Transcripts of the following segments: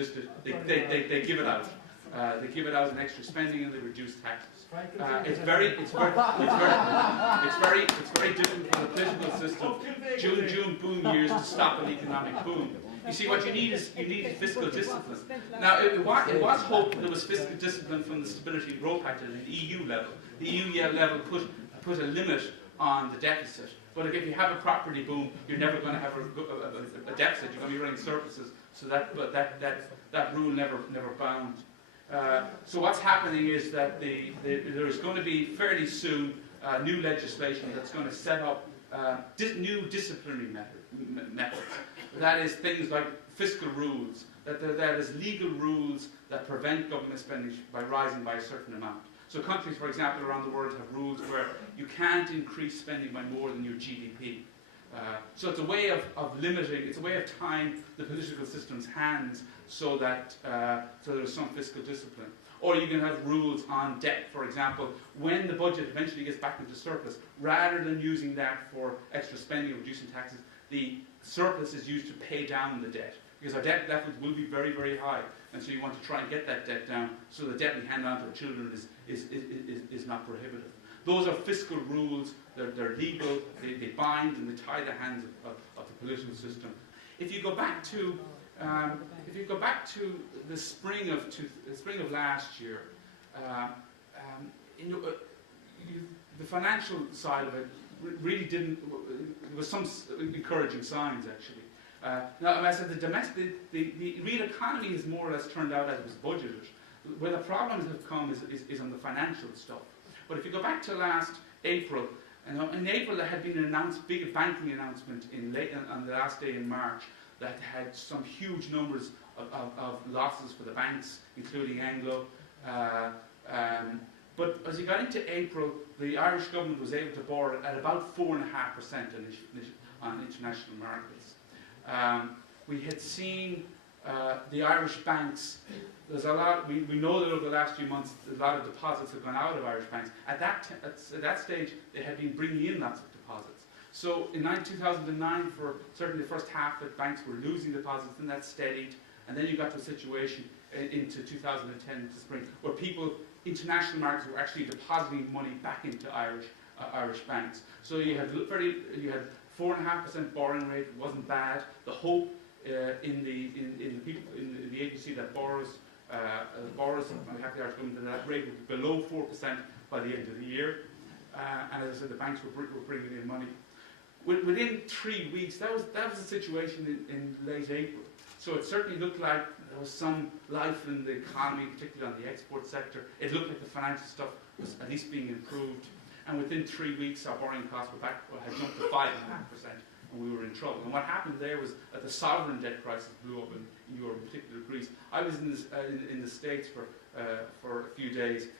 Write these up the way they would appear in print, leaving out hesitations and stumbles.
resist it, they give it out. They give it out in extra spending and they reduce taxes. It's very different from the political system. June boom years to stop an economic boom. You see, what you need is fiscal discipline. Now, it was hoped that there was fiscal discipline from the Stability and Growth Pact at the EU level. The EU level put a limit on the deficit. But if you have a property boom, you're never going to have a deficit. You're going to be running surpluses. So that rule never bound. So what's happening is that there's going to be fairly soon new legislation that's going to set up new disciplinary methods. That is things like fiscal rules, that is legal rules that prevent government spending by rising by a certain amount. So countries, for example, around the world have rules where you can't increase spending by more than your GDP. So it's a way of limiting, it's a way of tying the political system's hands so that so there's some fiscal discipline. Or you can have rules on debt, for example, when the budget eventually gets back into surplus, rather than using that for extra spending or reducing taxes, the surplus is used to pay down the debt. Because our debt levels will be very, very high. And so you want to try and get that debt down so the debt we hand on to our children is not prohibitive. Those are fiscal rules, they're legal, they bind and they tie the hands of the political system. If you go back to the spring of last year, the financial side of it really didn't. There was some encouraging signs actually. Now, as I said, the real economy has more or less turned out as it was budgeted. Where the problems have come is on the financial stuff. But if you go back to last April, and in April there had been an big banking announcement on the last day in March that had some huge numbers of losses for the banks, including Anglo. But as you got into April, the Irish government was able to borrow at about 4.5% on international markets. We had seen the Irish banks. There's a lot. We know that over the last few months, a lot of deposits have gone out of Irish banks. At that stage, they had been bringing in lots of deposits. So in 2009, for certainly the first half, that banks were losing deposits, and that steadied. And then you got to a situation into 2010, into spring, where international markets were actually depositing money back into Irish banks. So you had 4.5% borrowing rate. It wasn't bad. The hope in the agency that borrows on behalf of the Irish government that rate would be below 4% by the end of the year. And as I said, the banks were bringing in money. Within 3 weeks, that was the situation in late April. So it certainly looked like there was some life in the economy, particularly on the export sector. It looked like the financial stuff was at least being improved. And within 3 weeks, our borrowing costs had jumped to 5.5%, and we were in trouble. And what happened there was that the sovereign debt crisis blew up in Europe, in particular Greece. I was in the States for a few days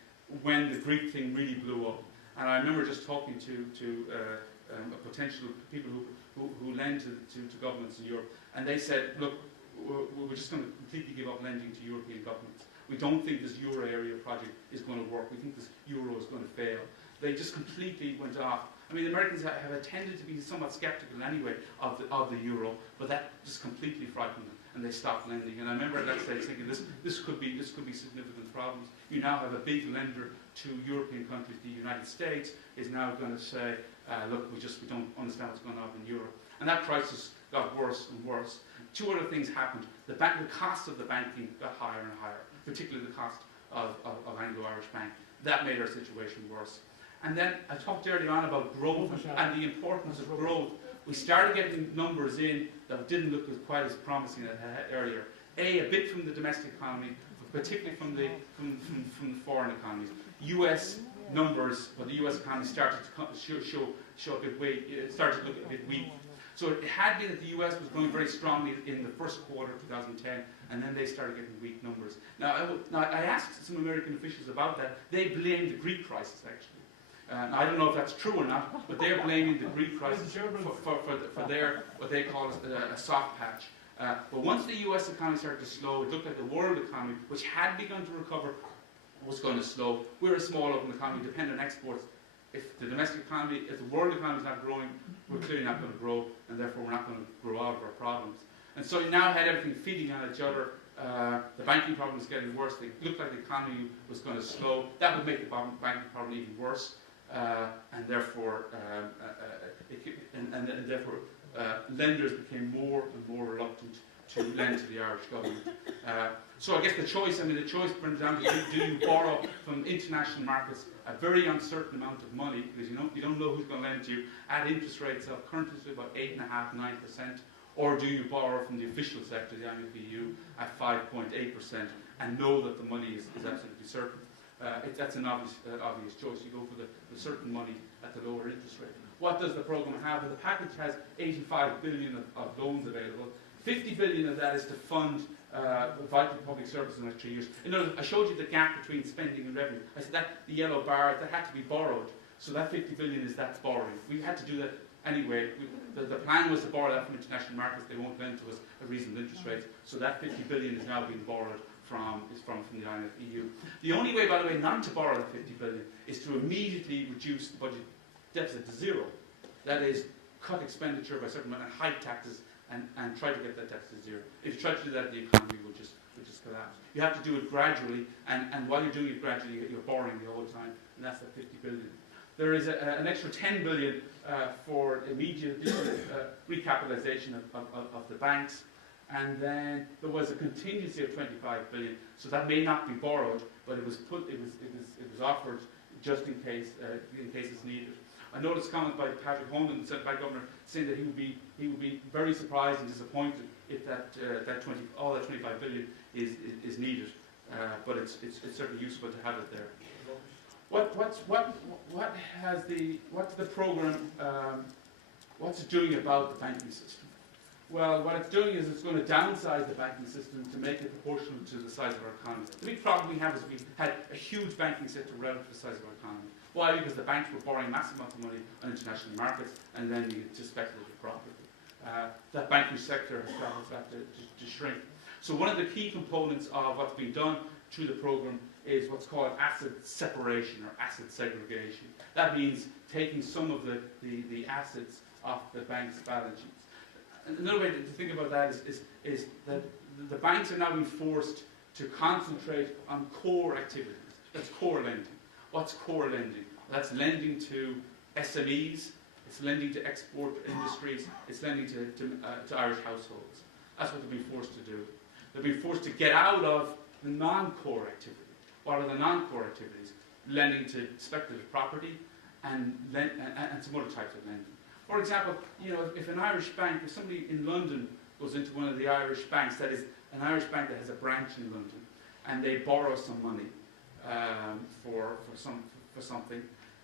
when the Greek thing really blew up. And I remember just talking to potential people who lend to governments in Europe, and they said, look, we're just going to completely give up lending to European governments. We don't think this euro area project is going to work. We think this euro is going to fail. They just completely went off. I mean, the Americans have tended to be somewhat skeptical anyway of the euro, but that just completely frightened them, and they stopped lending. And I remember at that stage thinking, this could be significant problems. You now have a big lender to European countries. The United States is now going to say, look, we don't understand what's going on in Europe. And that crisis got worse and worse. Two other things happened. The cost of the banking got higher and higher, particularly the cost of Anglo-Irish Bank. That made our situation worse. And then I talked earlier on about growth and the importance of growth. We started getting numbers in that didn't look quite as promising as I had earlier. A bit from the domestic economy, but particularly from the foreign economies. U.S. numbers, but the U.S. economy started to show a bit weak. It started to look a bit weak. So it had been that the US was growing very strongly in the first quarter of 2010, and then they started getting weak numbers. Now I asked some American officials about that. They blamed the Greek crisis, actually. I don't know if that's true or not, but they're blaming the Greek crisis for their, what they call a soft patch. But once the US economy started to slow, it looked like the world economy, which had begun to recover, was going to slow. We're a small open economy, dependent on exports. If the domestic economy, if the world economy is not growing, we're clearly not going to grow, and therefore we're not going to grow out of our problems. And so you now had everything feeding on each other. the banking problem was getting worse. It looked like the economy was going to slow. That would make the banking problem even worse, and therefore, lenders became more and more reluctant to lend to the Irish government. So I guess the choice, for example, do you borrow from international markets a very uncertain amount of money, because you don't know who's going to lend to you, at interest rates of currently about 8.5%, 9%, or do you borrow from the official sector, the IMF at 5.8%, and know that the money is absolutely certain? That's an obvious choice. You go for the certain money at the lower interest rate. What does the programme have? Well, the package has 85 billion of loans available. 50 billion of that is to fund vital public services in the next 3 years. In other words, I showed you the gap between spending and revenue. I said that the yellow bar, that had to be borrowed. So that 50 billion that's borrowing. We had to do that anyway. The plan was to borrow that from international markets. They won't lend to us at reasonable interest rates. So that 50 billion is now being borrowed from the IMF EU. The only way, by the way, not to borrow that 50 billion is to immediately reduce the budget deficit to zero. That is, cut expenditure by a certain amount and hike taxes and try to get that deficit to zero. If you try to do that, the economy will just collapse. You have to do it gradually, and while you're doing it gradually, you're borrowing the whole time, and that's the 50 billion. There is an extra 10 billion for immediate recapitalisation of the banks, and then there was a contingency of 25 billion. So that may not be borrowed, but it was offered just in case it's needed. I noticed comments by Patrick Honan, the Central Bank Governor, saying that he would be very surprised and disappointed if all that 25 billion is needed. But it's certainly useful to have it there. What's the programme? What's it doing about the banking system? Well, what it's doing is it's going to downsize the banking system to make it proportional to the size of our economy. The big problem we have is we've had a huge banking sector relative to the size of our economy. Why? Because the banks were borrowing massive amounts of money on international markets and lending it to speculative property. That banking sector has got to shrink. So one of the key components of what's being done through the programme is what's called asset separation or asset segregation. That means taking some of the assets off the bank's balance sheets. Another way to think about that is that the banks are now being forced to concentrate on core activities. That's core lending. What's core lending? That's lending to SMEs, it's lending to export industries, it's lending to Irish households. That's what they're being forced to do. They're being forced to get out of the non-core activity. What are the non-core activities? Lending to speculative property and some other types of lending. For example, if an Irish bank, if somebody in London goes into one of the Irish banks, that is an Irish bank that has a branch in London, and they borrow some money for something,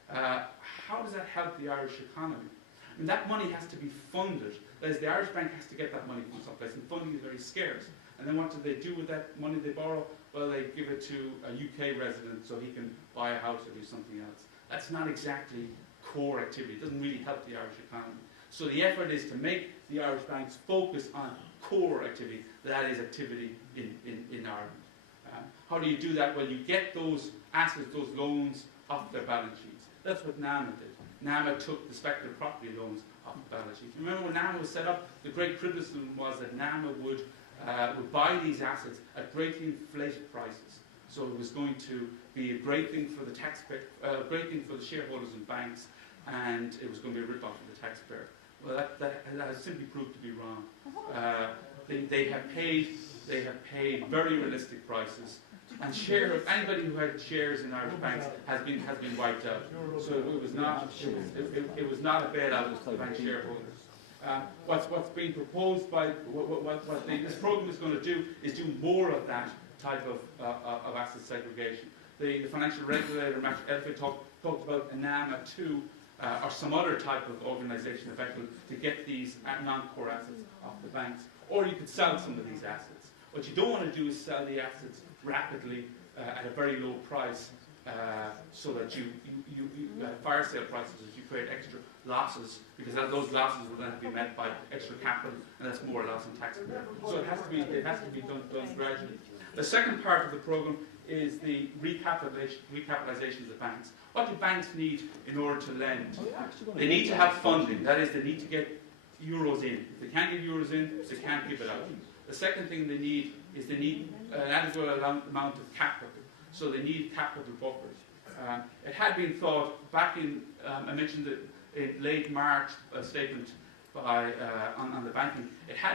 how does that help the Irish economy? I mean, that money has to be funded. That is, the Irish bank has to get that money from someplace, and funding is very scarce. And then what do they do with that money they borrow? Well, they give it to a UK resident so he can buy a house or do something else. That's not exactly core activity. It doesn't really help the Irish economy. So the effort is to make the Irish banks focus on core activity, that is activity in Ireland. How do you do that? Well, you get those assets, those loans off their balance sheets. That's what NAMA did. NAMA took the speculative property loans off the balance sheet. Remember when NAMA was set up, the great criticism was that NAMA would buy these assets at greatly inflated prices. So it was going to be a great thing for the taxpayer, great thing for the shareholders and banks, and it was going to be a rip-off for the taxpayer. Well, that has simply proved to be wrong. They have paid very realistic prices, and anybody who had shares in Irish banks has been wiped out. So it was not a bailout for the bank shareholders. What's being proposed by this programme is going to do is do more of that type of asset segregation. The financial regulator, Matt Elphick, talked about a NAMA 2 or some other type of organisation effectively to get these non-core assets off the banks. Or you could sell some of these assets. What you don't want to do is sell the assets rapidly at a very low price so that you fire sale prices as you create extra losses, because those losses will then be met by extra capital, and that's more loss in taxpayer. So it has to be done gradually. The second part of the programme is the recapitalisation of the banks. What do banks need in order to lend? They need to have funding. That is, they need to get euros in. If they can't get euros in, they can't give it out. The second thing they need is they need an adequate amount of capital. So they need capital buffers. It had been thought back in, I mentioned it in late March, a statement by on the banking, it had